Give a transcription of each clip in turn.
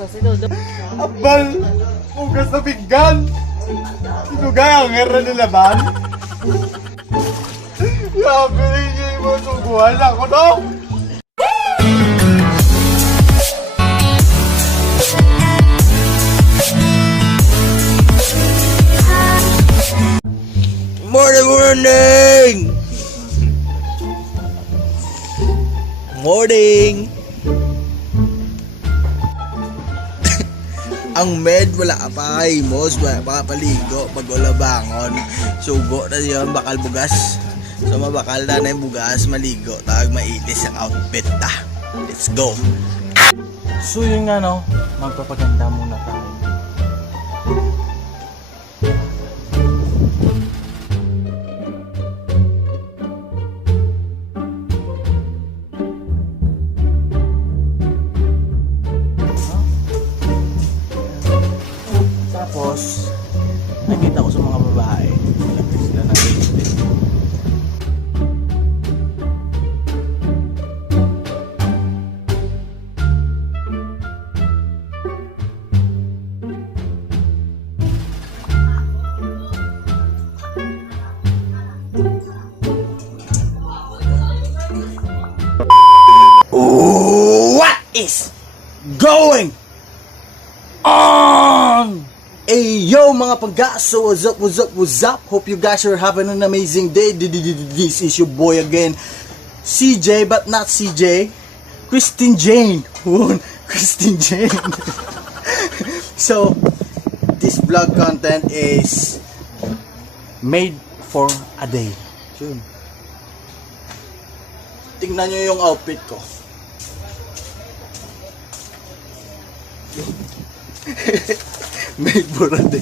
Basta si Dodo. Abal! Ugas na pinggan! Sino gaya ang hera nila ba? Grabe rin yung mga suguhan ako, no? Morning! Morning! Ang med wala pa kay Mos, wala pa paligo pag wala bangon. Sugo na yun, bakal bugas. So mabakal na yung bugas, maligo, tawag maitis ang outfit ta. Let's go! So yun nga, no? Magpapaganda muna tayo. Tapos, nakita ko sa mga babae, nilagay sila ng lipstick. What is going on? Hey yo mga pangga, so what's up? Hope you guys are having an amazing day. This is your boy again, CJ, but not CJ, Christine Jane. Christine Jane. So this vlog content is made for a day. Yun. Tingnan nyo yung outfit ko. Made for a day.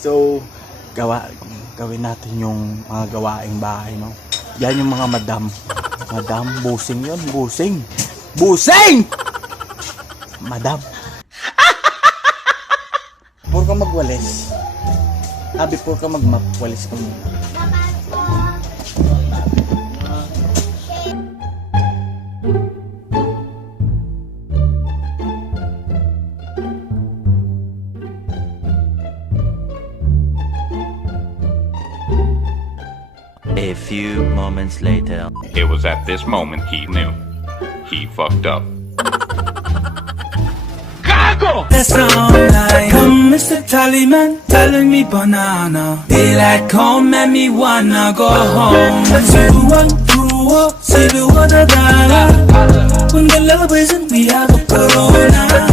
So, gawin natin yung mga gawaing bahay, no? Yan yung mga madam. Madam, busing yun, busing. Busing! Madam. Before ka magwalis, before ka magmap, walis ka muna. A few moments later. It was at this moment he knew. He fucked up. That's all night. Come, Mr. Tallyman, telling me banana. Daylight come, make me wanna go home. See the one through up, see the water dollar. When the love isn't, we have a corona.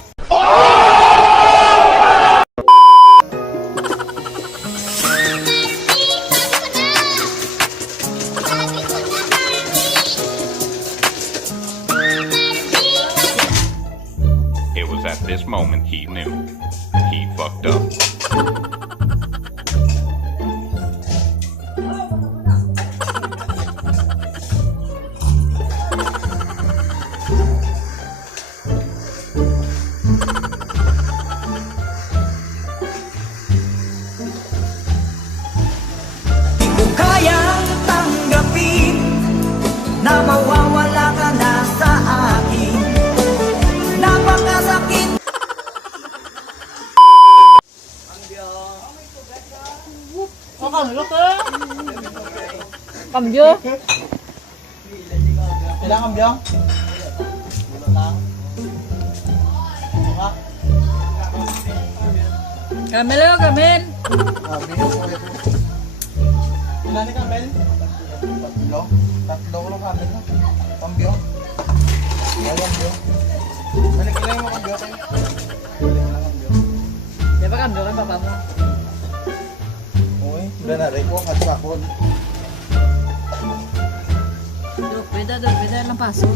It was at this moment he knew. He fucked up. Di ko kayang tanggapin na mawawala ka na sa akin. Napakasakit. Cambio. Kailangan kambyo? Kamel o kamel. Ilan ni Kamel? Tatlo ko lang Kamel na. Kambyo? Ay, kambyo. Balik ilan mo kambyo kayo? Di ba cambio kay papa mo? Uy, udah na rin ko. Katsakon. Pwede lang paso.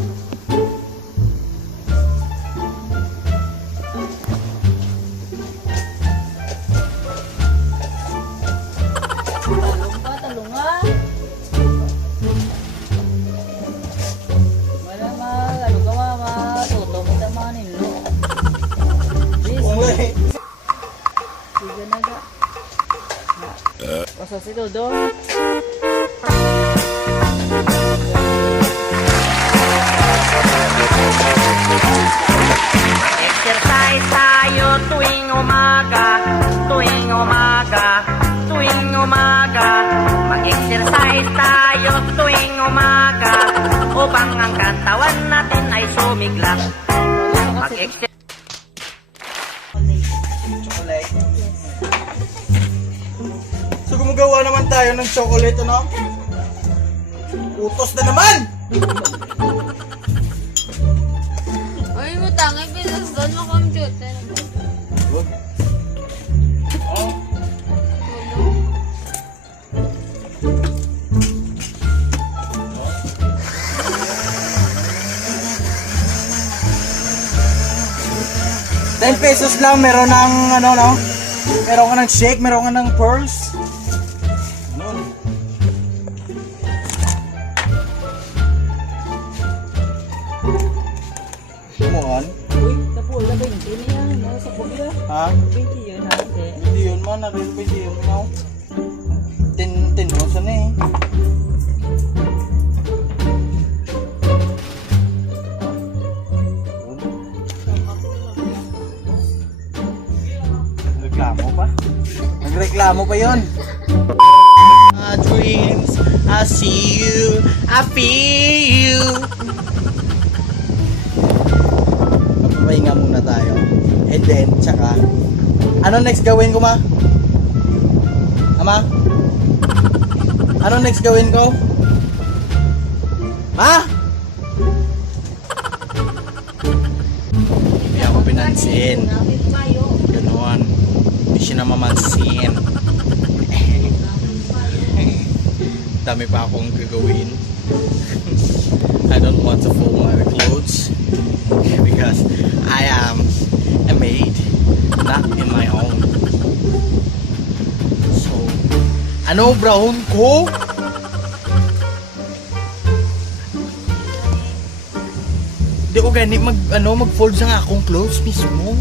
Talong nga. Wala ano ka matuto mo naman nilo. Uy! Sige na ga. Basta si Dodo. umaga upang ang katawan natin ay sumiglap. Mag-exercise. Chocolate. So gumagawa naman tayo ng chocolate, ano? Utos na naman! Ay, mo tangay, bilas doon mo computer. ₱10 lang, meron ng ano, no? Meron ka ng shake, meron ka ng pearls. Ano? Kumuhan? Uy, tapos na 20 na yan. Nasa pagla. Ha? 20 yun natin. Hindi yun man, narin pa yun, no? 10 na eh. Nagreklamo pa? Nagreklamo pa yun. Dreams, I see you, I feel you. Magpapahinga muna tayo. And then, tsaka, ano next gawin ko, ma? Ama? Ano next gawin ko? Ma? Hindi ako pinansin. Ganon. Hindi siya na mamansin. Dami pa akong gagawin. I don't want to fold my clothes because I am a maid, not in my own. So, ano brown ko? Di ko gani mag-fold sa akong clothes mismo.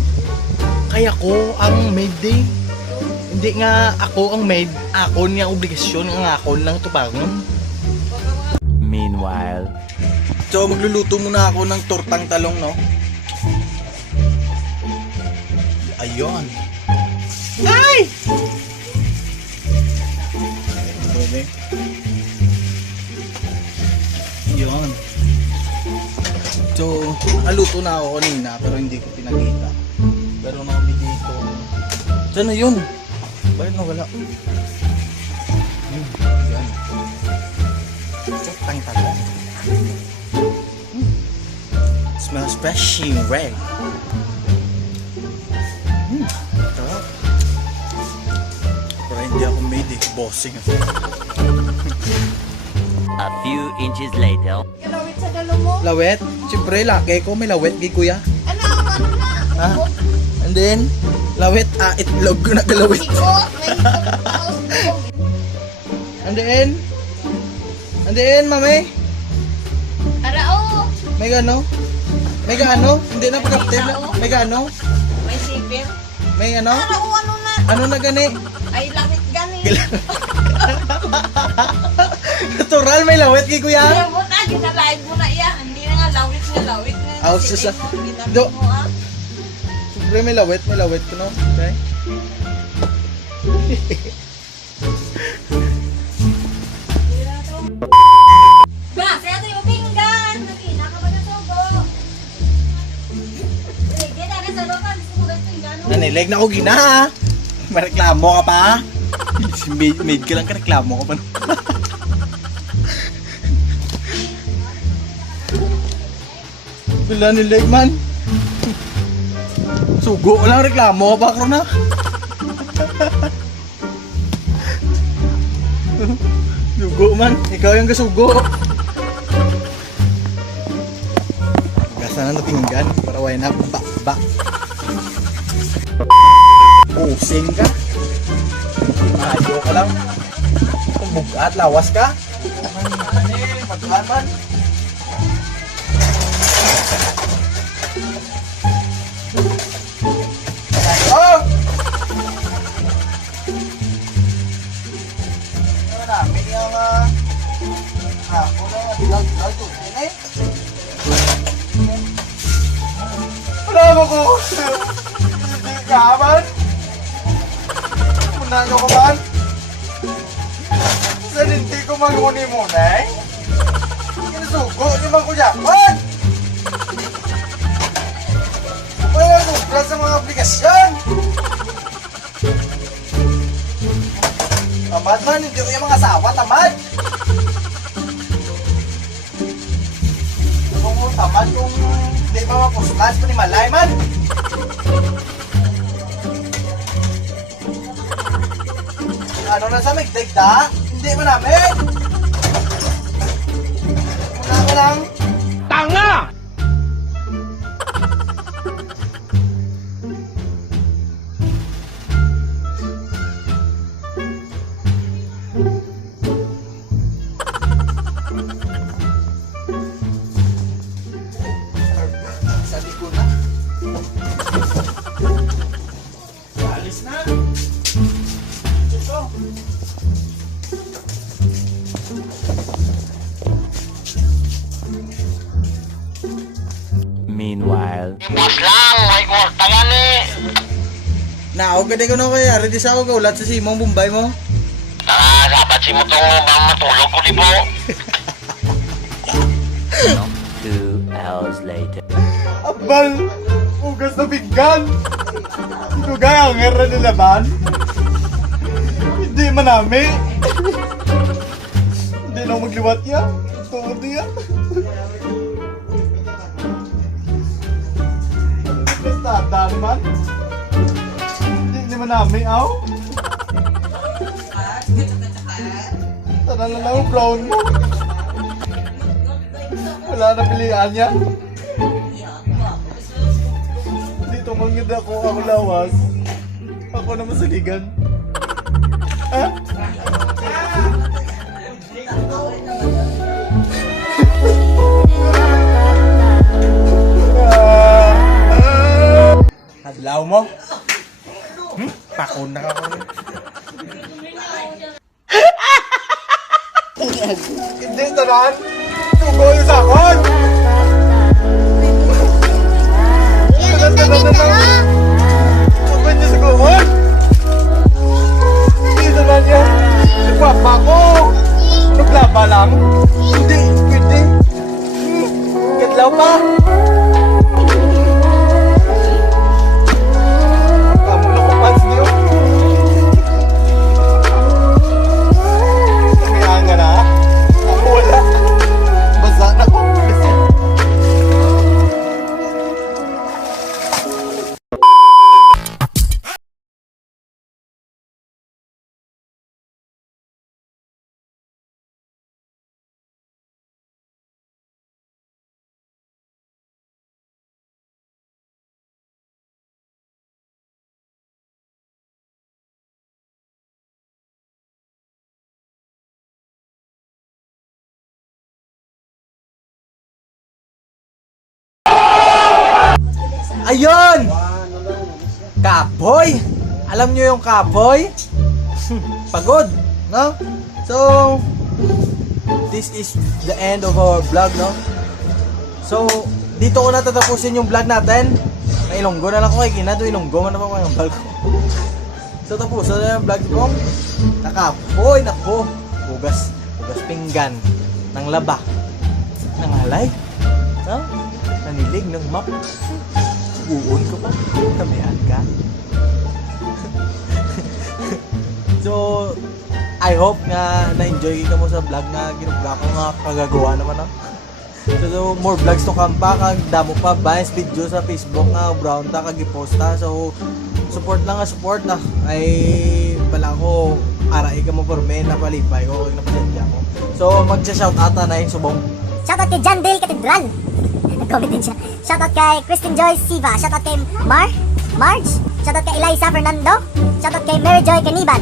Kaya ko ang maid day. Hindi nga ako ang maid, ako niya obligasyon ang ako lang tupangon. Meanwhile, So magluluto muna ako ng tortang talong, no? Ayun. Ay! Ayun. So, naluto na ako kanina pero hindi ko pinakita. Pero nakabigay ito. Saan na yun? Bakit nawala? Yan. Tortang talong. Smells fresh and red. Sarap. Pero hindi ako made eh. Bossing ako. a few inches later. Kalawit sa dalo mo. Lawet? Siyempre, laki ko. May lawet, kay kuya. Ano na? Ha? And then, lawet, itlog ko na kalawit. Ikot, may ikot pa. And then, mami, Arao. may gano? May gaano? Hindi na pagkaptid. May gaano? May sipir. May ano? Arao, ano na? Ano na gani? Ay, langit gani. Natural, may lawet kay kuya. Kaya mo na, ginalive mo na iya. Hindi na nga lawit na. Aw, susa. Do. Do. Siyempre, may lawet ko, no? Okay. Ba, saya tayo pinggan. Nakina ka ba na sobo? Sige, dahil sa loka, gusto mo ba pinggan? Nanileg na ako gina. Mareklamo ka pa. Maid ka lang ka, reklamo ka pa. Bila nileg man. Sugo ka lang, reklamo ka pa, Krona. Sugo man, ikaw yung kasugo. Gasa na natinggan para why na ba. Pusing ka. Ayaw ka lang. Bugat, lawas ka. Manil, matuhan man. Oh! Marami yung ako na lag eh. Wala mo ko. Hindi ka man. Muna nyo ko man. Sa hindi ko mag-uni muna eh. naman ko dyan. What? Wala nung plan sa mga aplikasyon. Tamad man, hindi ko yung mga asawa, tamad. Kung tamad kung hindi pa mapuslas pa ni Malay man. Ano na sa migdig da? Hindi mo namin. Una ka lang. Tanga! Sabi ko na. Alis na. Ito. Meanwhile, Na, okay ko na kaya. Ready sa ako ulat sa simong bumbay mo. Dapat si mo itong matulog ko di po. 2 hours later. Abal! Ugas na pinggan! Ito gaya ang era nila ban? Hindi manami! Hindi na magliwat yan! Tuod yan! Basta man? Hindi manami aw? Tara na lang ang brown mo! Wala na pilihan niya? Dito mangid ako lawas. Ako na masaligan. Ha? Hadlaw mo? Pakon na ka ko. Hindi tanan! Tugoy sa akon! Tugoy niya sa kuhon! Hindi naman yan! Nagwapa ko! Naglaba lang! Hindi! Pwede! Katlaw pa! Kamu na kupans niyo! Kamihan nga na! Ako wala! Basa na ko! Ayun! Kapoy! Alam nyo yung kapoy? Pagod, no? So, this is the end of our vlog, no? So, dito ko natatapusin yung vlog natin. May Ilonggo na lang ko kay Kinado. Ilonggo man na pa ko yung vlog ko. So, tapusin na yung vlog ko. Nakapoy, nako. Hugas pinggan ng laba. Ng halay. No? Nanilig ng map. Uun ko pa. Kamihan ka. So, I hope nga na-enjoy ka mo sa vlog na ginugla ko nga kagagawa naman. No? So, more vlogs to come pa. Kag damo pa. Bias video sa Facebook nga. Brown ta. Kag i-posta. So, support lang nga. Support na. Ay, pala ko. Aray ka mo por men. Napalipay ko. Kag napasadya ko. So, magsha-shoutout na yung subong. Shoutout kay John Dale Catedral. Nag-comment din siya. Shoutout kay Kristen Joy Siva. Shoutout kay Marge. Shoutout kay Eliza Fernando. Shoutout kay Mary Joy Caniban.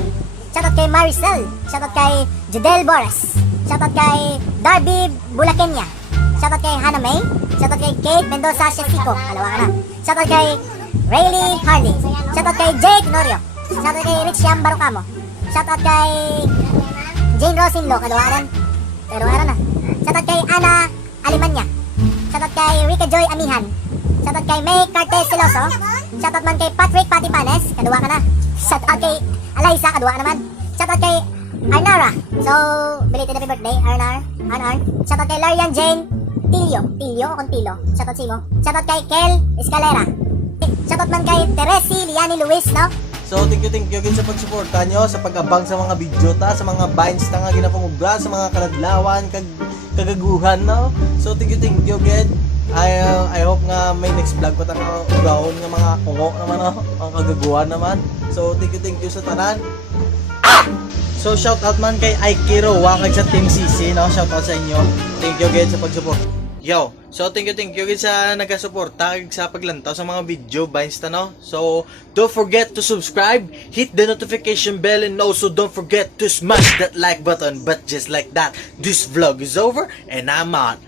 Shoutout kay Maricel. Shoutout kay Judel Boras. Shoutout kay Darby Bulakenya. Shoutout kay Hannah May. Shoutout kay Kate Mendoza Shesico. Alawa ka na. Shoutout kay Rayleigh Hardy. Shoutout kay Jay Tenorio. Shoutout kay Rich Yam Barocamo. Shoutout kay Jane Rosinlo. Kalawaran. Pero araw na. Shoutout kay Ana Alimanya. Shoutout kay Rica Joy Amihan. Shoutout kay May Cartes Celoso. Shoutout man kay Patrick Patipanes. Kadua ka na. Shoutout kay Alaysa. Kadua ka naman. Shoutout kay Arnara. So, belated happy birthday, Arnar. Shoutout kay Larian Jane T. Tilio o Contilo. Shoutout sa imo. Shoutout kay Kel Escalera. Shoutout man kay Teresi Liani Luis, no? So thank you gid sa pagsuporta nyo, sa pag-abang sa mga video ta, sa mga binds ta nga ginapangubra, sa mga kaladlawan, kagaguhan, no? So thank you gid. I hope nga may next vlog pa tang ugahon nga mga kungo naman, no? Ang kagaguhan naman. So thank you sa tanan. So shout out man kay Aikiro, wakag sa Team CC, no? Shout out sa inyo. Thank you gid sa pagsupport. Yo, so thank you gid sa nagasuporta sa paglantaw sa mga video binds ta, no? So don't forget to subscribe, hit the notification bell, and also don't forget to smash that like button. But just like that, this vlog is over and I'm out.